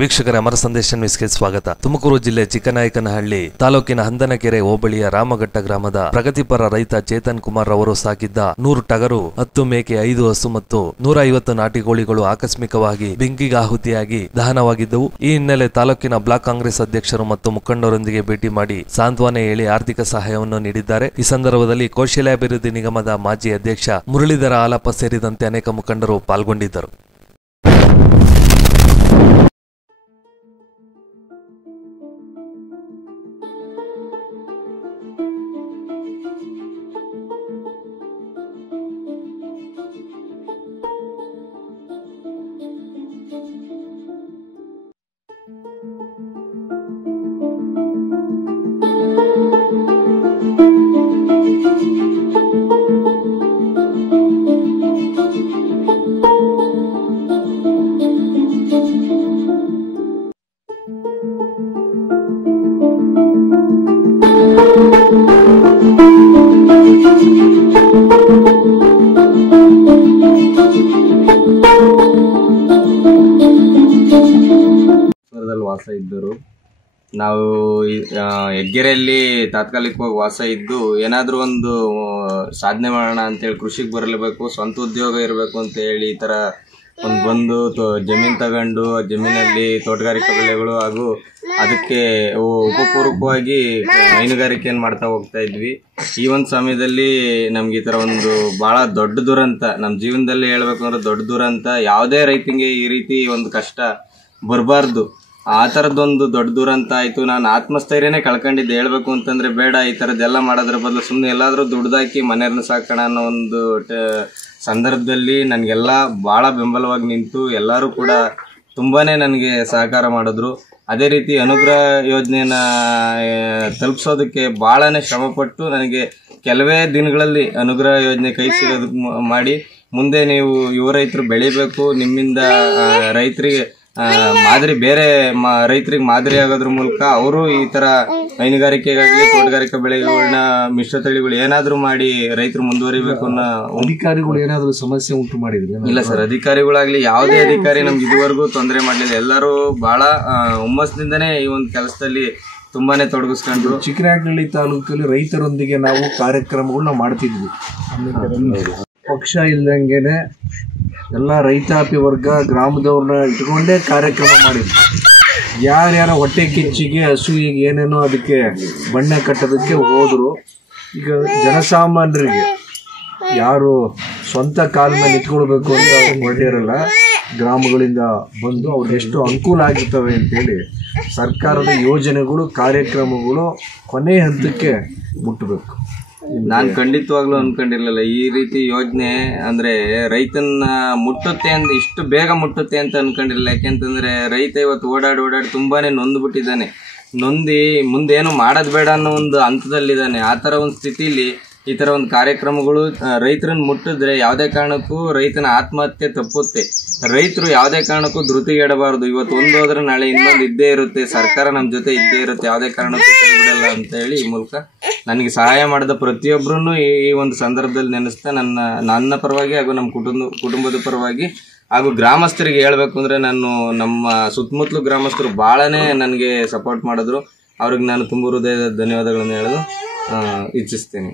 ವೀಕ್ಷಕರ ಅಮರ ಸಂದೇಶ ನ್ಯೂಸ್ಗೆ ಸ್ವಾಗತ. ತುಮಕೂರು ಜಿಲ್ಲೆ ಚಿಕ್ಕನಾಯಕನಹಳ್ಳಿ ತಾಲೂಕಿನ ಹಂದನಕೆರೆ ಹೋಬಳಿಯ ರಾಮಘಟ್ಟ ಗ್ರಾಮದ ಪ್ರಗತಿಪರ ರೈತ ಚೇತನ್ ಕುಮಾರ್ ಅವರು ಸಾಕಿದ್ದ 100 ಟಗರು, 10 ಮೇಕೆ, 5 ಹಸು ಮತ್ತು 150 ನಾಟಿ ಕೋಳಿಗಳು ಆಕಸ್ಮಿಕವಾಗಿ ಬೆಂಕಿಗಾಹುತಿಯಾಗಿ ದಹನವಾಗಿದ್ದವು. ಈ ಹಿನ್ನೆಲೆ ತಾಲೂಕಿನ ಬ್ಲಾಕ್ ಕಾಂಗ್ರೆಸ್ ಅಧ್ಯಕ್ಷರು ಮತ್ತು ಮುಖಂಡರೊಂದಿಗೆ ಭೇಟಿ ಮಾಡಿ ಸಾಂತ್ವನ ಹೇಳಿ ಆರ್ಥಿಕ ಸಹಾಯವನ್ನು ನೀಡಿದ್ದಾರೆ. ಈ ಸಂದರ್ಭದಲ್ಲಿ ಕೌಶಲ್ಯಾಭಿವೃದ್ಧಿ ನಿಗಮದ ಮಾಜಿ ಅಧ್ಯಕ್ಷ ಮುರಳೀಧರ ಆಲಪ್ಪ ಸೇರಿದಂತೆ ಅನೇಕ ಮುಖಂಡರು ಪಾಲ್ಗೊಂಡಿದ್ದರು. ವಾಸ ಇದ್ದರು. ನಾವು ಹೆಗ್ಗೆರೆಯಲ್ಲಿ ತಾತ್ಕಾಲಿಕವಾಗಿ ವಾಸ ಇದ್ದು ಏನಾದರೂ ಒಂದು ಸಾಧನೆ ಮಾಡೋಣ ಅಂತೇಳಿ ಕೃಷಿಗೆ ಬರಲೇಬೇಕು, ಸ್ವಂತ ಉದ್ಯೋಗ ಇರಬೇಕು ಅಂತ ಹೇಳಿ ಈ ಥರ ಒಂದು ಬಂದು ಜಮೀನು ತಗೊಂಡು ಜಮೀನಲ್ಲಿ ತೋಟಗಾರಿಕಾ ಬೆಳೆಗಳು ಹಾಗೂ ಅದಕ್ಕೆ ಉಪಪೂರಕವಾಗಿ ಹೈನುಗಾರಿಕೆಯನ್ನು ಮಾಡ್ತಾ ಹೋಗ್ತಾ ಇದ್ವಿ. ಈ ಒಂದು ಸಮಯದಲ್ಲಿ ನಮ್ಗೆ ಈ ಥರ ಒಂದು ಭಾಳ ದೊಡ್ಡ ದುರಂತ ನಮ್ಮ ಜೀವನದಲ್ಲಿ ಹೇಳ್ಬೇಕು ಅಂದ್ರೆ ದೊಡ್ಡ ದುರಂತ. ಯಾವುದೇ ರೈತನಿಗೆ ಈ ರೀತಿ ಒಂದು ಕಷ್ಟ ಬರಬಾರ್ದು, ಆ ಥರದ್ದೊಂದು ದೊಡ್ಡ ದುರಂತ ಆಯಿತು. ನಾನು ಆತ್ಮಸ್ಥೈರ್ಯನೇ ಕಳ್ಕೊಂಡಿದ್ದೆ. ಹೇಳ್ಬೇಕು ಅಂತಂದರೆ ಬೇಡ ಈ ಥರದ್ದೆಲ್ಲ ಮಾಡೋದ್ರ ಬದಲು ಸುಮ್ಮನೆ ಎಲ್ಲಾದರೂ ದುಡ್ದಾಕಿ ಮನೆಯವ್ರನ್ನ ಸಾಕೋಣ ಅನ್ನೋ ಒಂದು ಸಂದರ್ಭದಲ್ಲಿ ನನಗೆಲ್ಲ ಭಾಳ ಬೆಂಬಲವಾಗಿ ನಿಂತು ಎಲ್ಲರೂ ಕೂಡ ತುಂಬಾ ನನಗೆ ಸಹಕಾರ ಮಾಡಿದ್ರು. ಅದೇ ರೀತಿ ಅನುಗ್ರಹ ಯೋಜನೆಯನ್ನು ತಲುಪಿಸೋದಕ್ಕೆ ಭಾಳನೇ ಶ್ರಮಪಟ್ಟು ನನಗೆ ಕೆಲವೇ ದಿನಗಳಲ್ಲಿ ಅನುಗ್ರಹ ಯೋಜನೆ ಕೈ ಸಿಗೋದಕ್ಕೆ ಮಾಡಿ ಮುಂದೆ ನೀವು ಯುವ ರೈತರು ಬೆಳಿಬೇಕು, ನಿಮ್ಮಿಂದ ರೈತರಿಗೆ ಮಾದರಿ ಬೇರೆ ರೈತರಿಗೆ ಮಾದರಿ ಆಗೋದ್ರ ಮೂಲಕ ಅವರು ಈ ತರ ಹೈನುಗಾರಿಕೆಗಾಗಲಿ ತೋಟಗಾರಿಕಾ ಬೆಳೆಗಳನ್ನ ಮಿಶ್ರ ತಳಿಗಳು ಏನಾದ್ರು ಮಾಡಿ ರೈತರು ಮುಂದುವರಿಬೇಕು ಅನ್ನೋ. ಅಧಿಕಾರಿಗಳು ಏನಾದ್ರು ಸಮಸ್ಯೆ ಉಂಟು ಮಾಡಿದ್ರೆ? ಇಲ್ಲ ಸರ್, ಅಧಿಕಾರಿಗಳಾಗ್ಲಿ ಯಾವುದೇ ಅಧಿಕಾರಿ ನಮ್ಗೆ ಇದುವರೆಗೂ ತೊಂದರೆ ಮಾಡಲಿಲ್ಲ. ಎಲ್ಲರೂ ಬಹಳ ಹುಮ್ಮಸ್ಸಿಂದನೇ ಈ ಒಂದು ಕೆಲಸದಲ್ಲಿ ತುಂಬಾನೇ ತೊಡಗಿಸ್ಕೊಂಡ್ರು. ಚಿಕ್ಕನಾಯಕನಹಳ್ಳಿ ತಾಲೂಕಲ್ಲಿ ರೈತರೊಂದಿಗೆ ನಾವು ಕಾರ್ಯಕ್ರಮಗಳನ್ನ ಮಾಡ್ತಿದ್ವಿ. ಪಕ್ಷ ಇಲ್ದಂಗೆನೆ ಎಲ್ಲ ರೈತಾಪಿ ವರ್ಗ ಗ್ರಾಮದವ್ರನ್ನ ಇಟ್ಕೊಂಡೇ ಕಾರ್ಯಕ್ರಮ ಮಾಡಿದ್ವಿ. ಯಾರ್ಯಾರ ಹೊಟ್ಟೆ ಕಿಚ್ಚಿಗೆ ಹಸುವಿಗೆ ಏನೇನೋ ಅದಕ್ಕೆ ಬಣ್ಣ ಕಟ್ಟೋದಕ್ಕೆ ಹೋದ್ರು. ಈಗ ಜನಸಾಮಾನ್ಯರಿಗೆ ಯಾರು ಸ್ವಂತ ಕಾಲ ಮೇಲೆ ನಿಂತ್ಕೊಳ್ಬೇಕು ಅಂತ ಹೊರಟಿರಲ್ಲ, ಗ್ರಾಮಗಳಿಂದ ಬಂದು ಅವ್ರಿಗೆ ಎಷ್ಟು ಅನುಕೂಲ ಆಗಿರ್ತವೆ ಅಂತೇಳಿ ಸರ್ಕಾರದ ಯೋಜನೆಗಳು ಕಾರ್ಯಕ್ರಮಗಳು ಕೊನೆ ಹಂತಕ್ಕೆ ಮುಟ್ಟಬೇಕು. ನಾನು ಖಂಡಿತವಾಗ್ಲೂ ಅನ್ಕೊಂಡಿರ್ಲಿಲ್ಲ ಈ ರೀತಿ ಯೋಜನೆ ಅಂದ್ರೆ ರೈತನ ಮುಟ್ಟುತ್ತೆ ಅಂತ, ಇಷ್ಟು ಬೇಗ ಮುಟ್ಟುತ್ತೆ ಅಂತ ಅನ್ಕೊಂಡಿರ್ಲಿಲ್ಲ. ಯಾಕೆಂತಂದ್ರೆ ರೈತ ಇವತ್ತು ಓಡಾಡಿ ತುಂಬಾನೇ ನೊಂದ್ಬಿಟ್ಟಿದ್ದಾನೆ. ನೊಂದಿ ಮುಂದೇನು ಮಾಡೋದ್ ಬೇಡ ಅನ್ನೋ ಒಂದು ಹಂತದಲ್ಲಿದ್ದಾನೆ. ಆ ತರ ಒಂದು ಸ್ಥಿತಿಲಿ ಈ ತರ ಒಂದು ಕಾರ್ಯಕ್ರಮಗಳು ರೈತರನ್ನ ಮುಟ್ಟಿದ್ರೆ ಯಾವುದೇ ಕಾರಣಕ್ಕೂ ರೈತನ ಆತ್ಮಹತ್ಯೆ ತಪ್ಪುತ್ತೆ. ರೈತರು ಯಾವುದೇ ಕಾರಣಕ್ಕೂ ಧೃತಿಗೆಡಬಾರದು. ಇವತ್ತು ಒಂದು ಹೋದ್ರೆ ನಾಳೆ ಇನ್ನೊಂದು ಇದ್ದೇ ಇರುತ್ತೆ. ಸರ್ಕಾರ ನಮ್ಮ ಜೊತೆ ಇದ್ದೇ ಇರುತ್ತೆ, ಯಾವುದೇ ಕಾರಣಕ್ಕೂ ಕೈ ಬಿಡಲ್ಲ ಅಂತ ಹೇಳಿ ಈ ಮೂಲಕ ನನಗೆ ಸಹಾಯ ಮಾಡಿದ ಪ್ರತಿಯೊಬ್ಬರನ್ನು ಈ ಒಂದು ಸಂದರ್ಭದಲ್ಲಿ ನೆನೆಸ್ತಾ ನನ್ನ ಪರವಾಗಿ ಹಾಗೂ ನಮ್ಮ ಕುಟುಂಬದ ಪರವಾಗಿ ಹಾಗೂ ಗ್ರಾಮಸ್ಥರಿಗೆ ಹೇಳ್ಬೇಕು ಅಂದ್ರೆ ನಮ್ಮ ಸುತ್ತಮುತ್ತಲು ಗ್ರಾಮಸ್ಥರು ಬಹಳನೇ ನನಗೆ ಸಪೋರ್ಟ್ ಮಾಡಿದ್ರು. ಅವ್ರಿಗೆ ನಾನು ತುಂಬ ಹೃದಯದ ಧನ್ಯವಾದಗಳನ್ನು ಹೇಳಲು ಇಚ್ಛಿಸ್ತೇನೆ.